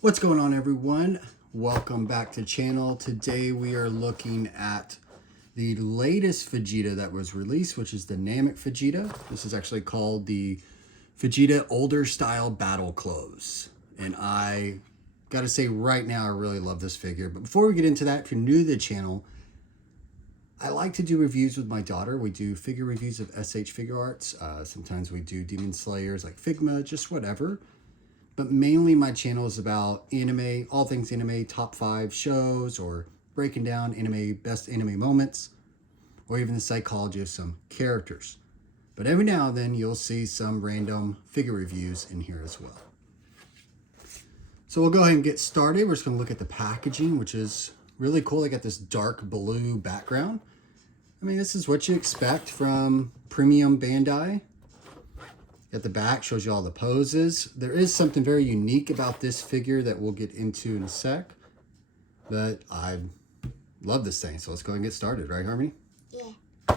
What's going on, everyone? Welcome back to the channel. Today we are looking at the latest Vegeta that was released, which is the Namek Vegeta. This is actually called the Vegeta Older Style Battle Clothes. And I gotta say right now, I really love this figure. But before we get into that, if you're new to the channel, I like to do reviews with my daughter. We do figure reviews of S.H Figuarts. Sometimes we do Demon Slayers like Figma, just whatever. But mainly my channel is about anime, all things anime, top 5 shows, or breaking down anime, best anime moments, or even the psychology of some characters. But every now and then you'll see some random figure reviews in here as well. So we'll go ahead and get started. We're just going to look at the packaging, which is really cool. They got this dark blue background. I mean, this is what you expect from premium Bandai. At the back, shows you all the poses. There is something very unique about this figure that we'll get into in a sec. But I love this thing, so let's go ahead and get started, right, Harmony? Yeah.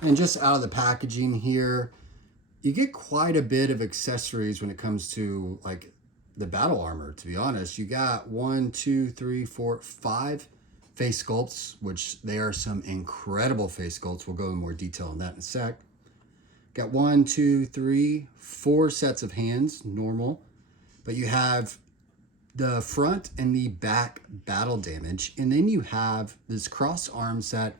And just out of the packaging here, you get quite a bit of accessories when it comes to, like, the battle armor, to be honest. You got 1, 2, 3, 4, 5 face sculpts, which they are some incredible face sculpts. We'll go in more detail on that in a sec. Got 1, 2, 3, 4 sets of hands, normal. But you have the front and the back battle damage. And then you have this cross arms that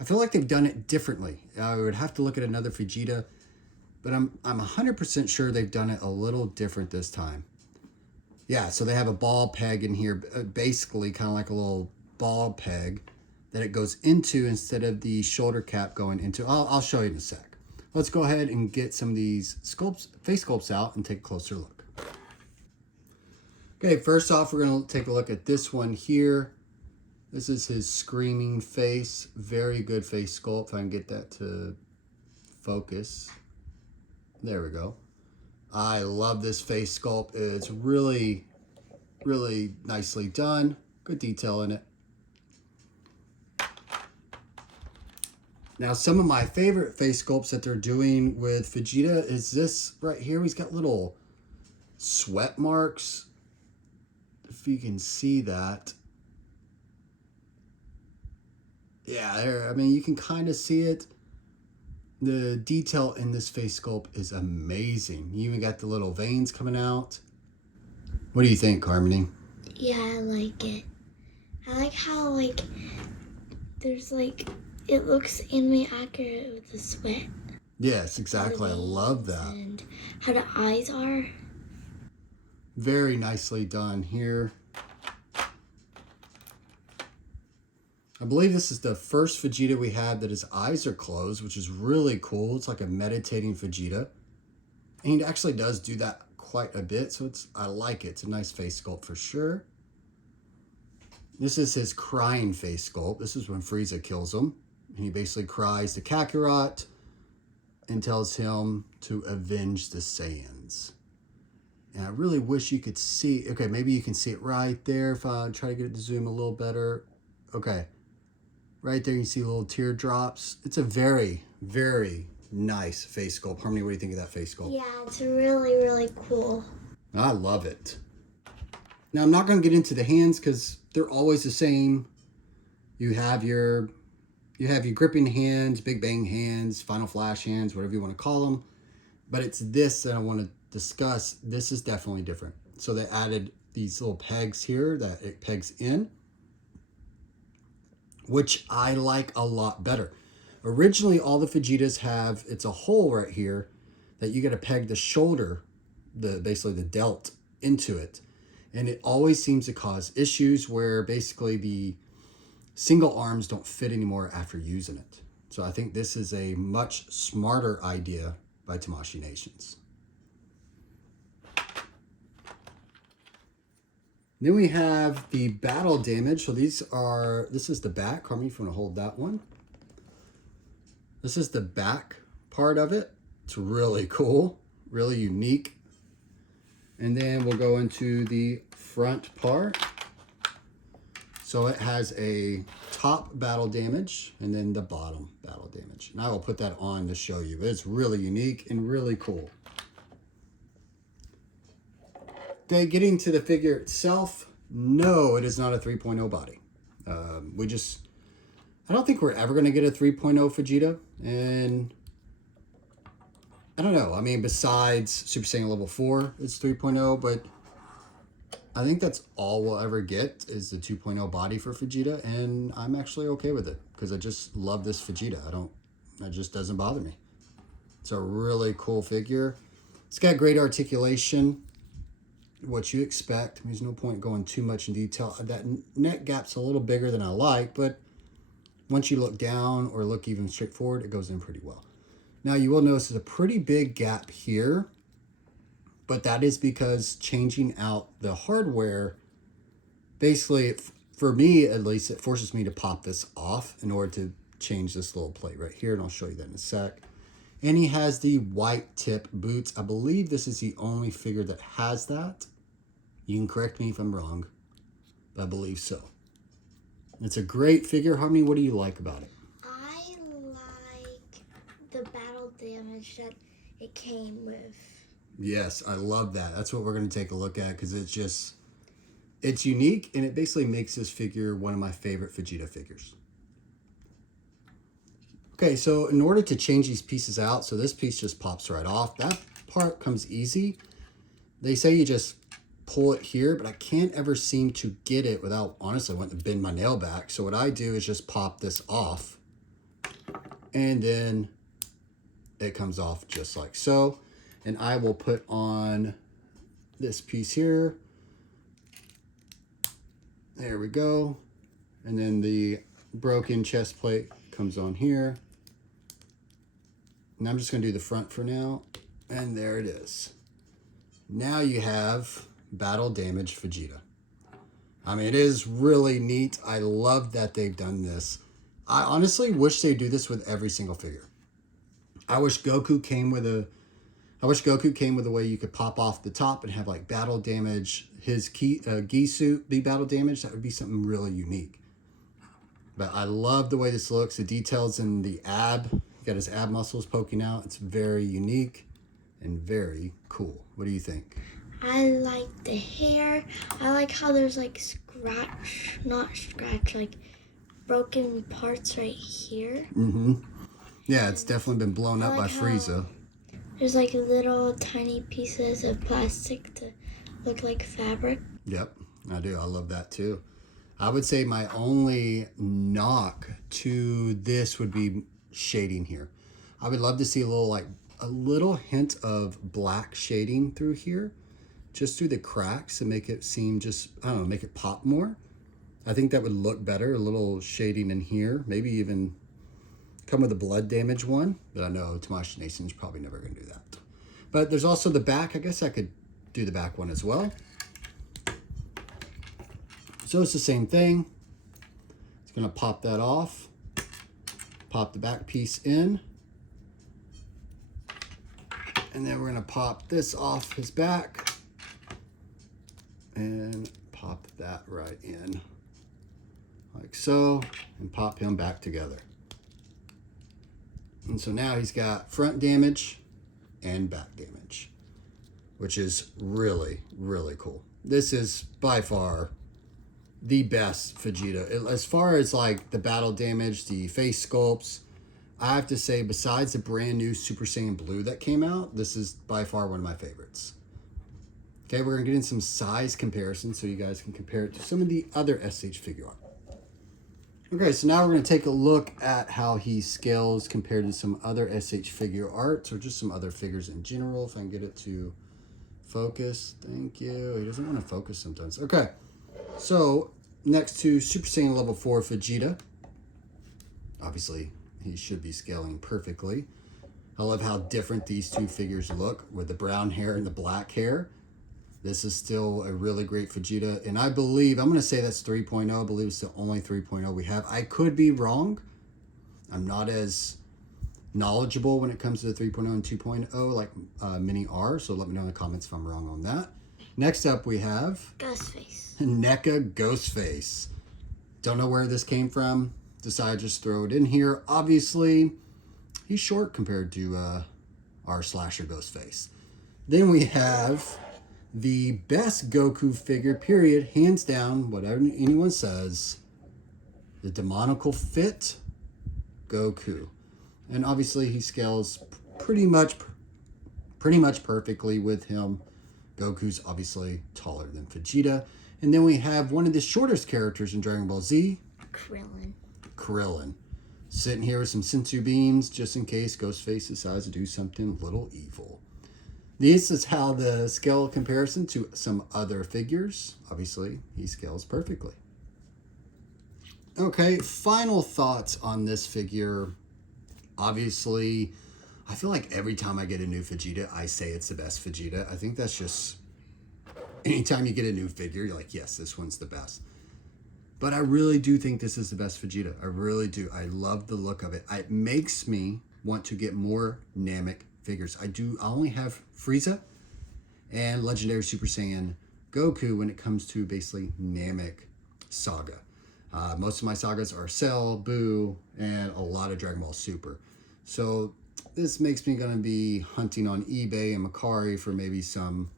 I feel like they've done it differently. I would have to look at another Vegeta, but I'm 100% sure they've done it a little different this time. Yeah, so they have a ball peg in here, basically kind of like a little ball peg that it goes into instead of the shoulder cap going into. I'll show you in a sec. Let's go ahead and get some of these sculpts, face sculpts out and take a closer look. Okay, first off, we're going to take a look at this one here. This is his screaming face. Very good face sculpt. If I can get that to focus. There we go. I love this face sculpt. It's really, really nicely done. Good detail in it. Now, some of my favorite face sculpts that they're doing with Vegeta is this right here. He's got little sweat marks. If you can see that. Yeah, there. I mean, you can kind of see it. The detail in this face sculpt is amazing. You even got the little veins coming out. What do you think, Harmony? Yeah, I like it. I like how, like, there's, like, it looks anime accurate with the sweat. Yes, exactly. I love that. And how the eyes are. Very nicely done here. I believe this is the first Vegeta we had that his eyes are closed, which is really cool. It's like a meditating Vegeta. And he actually does do that quite a bit, so I like it. It's a nice face sculpt for sure. This is his crying face sculpt. This is when Frieza kills him. And he basically cries to Kakarot and tells him to avenge the Saiyans. And I really wish you could see. Okay, maybe you can see it right there if I try to get it to zoom a little better. Okay. Right there, you see little teardrops. It's a very, very nice face sculpt. Harmony, what do you think of that face sculpt? Yeah, it's really, really cool. I love it. Now, I'm not going to get into the hands because they're always the same. You have your gripping hands, big bang hands, final flash hands, whatever you want to call them. But it's this that I want to discuss. This is definitely different. So they added these little pegs here that it pegs in, which I like a lot better. Originally, all the Vegetas have, it's a hole right here that you got to peg the shoulder, basically the delt, into it. And it always seems to cause issues where basically the single arms don't fit anymore after using it. So I think this is a much smarter idea by Tamashii Nations. Then we have the battle damage. So this is the back. Harmony, if you want to hold that one. This is the back part of it. It's really cool, really unique. And then we'll go into the front part. So it has a top battle damage and then the bottom battle damage. And I will put that on to show you. It's really unique and really cool. getting to the figure itself, no, it is not a 3.0 body. I don't think we're ever going to get a 3.0 Vegeta. And I don't know. I mean, besides Super Saiyan Level 4, it's 3.0, but I think that's all we'll ever get is the 2.0 body for Vegeta, and I'm actually okay with it because I just love this Vegeta. It just doesn't bother me. It's a really cool figure. It's got great articulation, what you expect. There's no point going too much in detail. That neck gap's a little bigger than I like, but once you look down or look even straight forward, it goes in pretty well. Now you will notice there's a pretty big gap here, but that is because changing out the hardware, basically, for me at least, it forces me to pop this off in order to change this little plate right here, and I'll show you that in a sec. And he has the white tip boots. I believe this is the only figure that has that. You can correct me if I'm wrong, but I believe so. It's a great figure. Harmony, what do you like about it? I like the battle damage that it came with. Yes, I love that. That's what we're going to take a look at because it's unique, and it basically makes this figure one of my favorite Vegeta figures. Okay, so in order to change these pieces out, so this piece just pops right off. That part comes easy. They say you just pull it here, but I can't ever seem to get it without, honestly, wanting to bend my nail back. So what I do is just pop this off, and then it comes off just like so. And I will put on this piece here. There we go. And then the broken chest plate comes on here. And I'm just going to do the front for now. And there it is. Now you have battle damaged Vegeta. I mean, it is really neat. I love that they've done this. I honestly wish they do this with every single figure. I wish Goku came with a way you could pop off the top and have like battle damage. His gi suit be battle damage. That would be something really unique. But I love the way this looks. The details in the ab. He got his ab muscles poking out. It's very unique and very cool. What do you think? I like the hair. I like how there's like like broken parts right here. Mm-hmm. Yeah, it's definitely been blown up by Frieza. There's like little tiny pieces of plastic to look like fabric. Yep, I do. I love that too. I would say my only knock to this would be shading here. I would love to see a little hint of black shading through here, just through the cracks, and make it seem make it pop more. I think that would look better. A little shading in here, maybe even come with a blood damage one, but I know Tamashii Nason's probably never going to do that. But there's also the back. I guess I could do the back one as well. So it's the same thing. It's going to pop that off, pop the back piece in, and then we're going to pop this off his back and pop that right in like so, and pop him back together. And so now he's got front damage and back damage, which is really, really cool. This is by far the best Vegeta. As far as like the battle damage, the face sculpts, I have to say, besides the brand new Super Saiyan Blue that came out, this is by far one of my favorites. Okay, we're going to get in some size comparisons so you guys can compare it to some of the other S.H Figuarts. Okay, so now we're going to take a look at how he scales compared to some other S.H Figuarts, or just some other figures in general. If I can get it to focus. Thank you. He doesn't want to focus sometimes. Okay, so next to Super Saiyan Level 4 Vegeta. Obviously, he should be scaling perfectly. I love how different these two figures look with the brown hair and the black hair. This is still a really great Vegeta. And I believe, I'm going to say that's 3.0. I believe it's the only 3.0 we have. I could be wrong. I'm not as knowledgeable when it comes to the 3.0 and 2.0 like many are. So let me know in the comments if I'm wrong on that. Next up we have Ghostface. NECA Ghostface. Don't know where this came from. Decided to just throw it in here. Obviously, he's short compared to our slasher Ghostface. Then we have the best Goku figure, period, hands down, whatever anyone says, the demonical fit Goku. And obviously he scales pretty much perfectly with him. Goku's obviously taller than Vegeta. And then we have one of the shortest characters in Dragon Ball Z, Krillin. Sitting here with some senzu beans just in case Ghostface decides to do something a little evil. This is how the scale comparison to some other figures. Obviously, he scales perfectly. Okay, final thoughts on this figure. Obviously, I feel like every time I get a new Vegeta, I say it's the best Vegeta. I think that's just, anytime you get a new figure, you're like, yes, this one's the best. But I really do think this is the best Vegeta. I really do. I love the look of it. It makes me want to get more Namek figures. I only have Frieza and Legendary Super Saiyan Goku when it comes to basically Namek saga. Most of my sagas are Cell, Buu, and a lot of Dragon Ball Super. So this makes me going to be hunting on eBay and Mercari for maybe some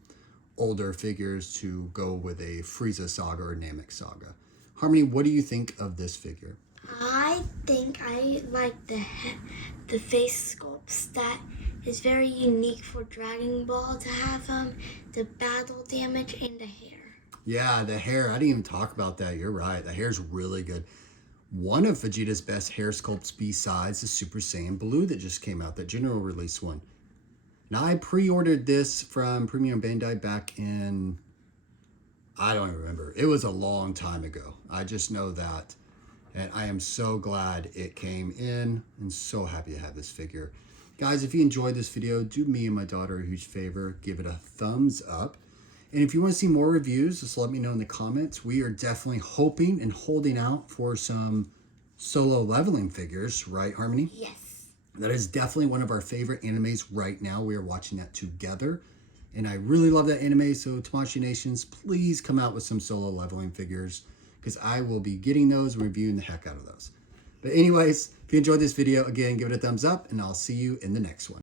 older figures to go with a Frieza saga or Namek saga. Harmony, what do you think of this figure? I think I like the face sculpts. That is very unique for Dragon Ball to have the battle damage and the hair. Yeah, the hair. I didn't even talk about that. You're right. The hair's really good. One of Vegeta's best hair sculpts besides the Super Saiyan Blue that just came out, that general release one. Now, I pre-ordered this from Premium Bandai back in, I don't even remember. It was a long time ago. I just know that. And I am so glad it came in and so happy to have this figure. Guys, if you enjoyed this video, do me and my daughter a huge favor. Give it a thumbs up. And if you want to see more reviews, just let me know in the comments. We are definitely hoping and holding out for some solo leveling figures, right, Harmony? Yes. That is definitely one of our favorite animes right now. We are watching that together. And I really love that anime. So Tamashii Nations, please come out with some solo leveling figures, because I will be getting those and reviewing the heck out of those. But anyways, if you enjoyed this video, again, give it a thumbs up, and I'll see you in the next one.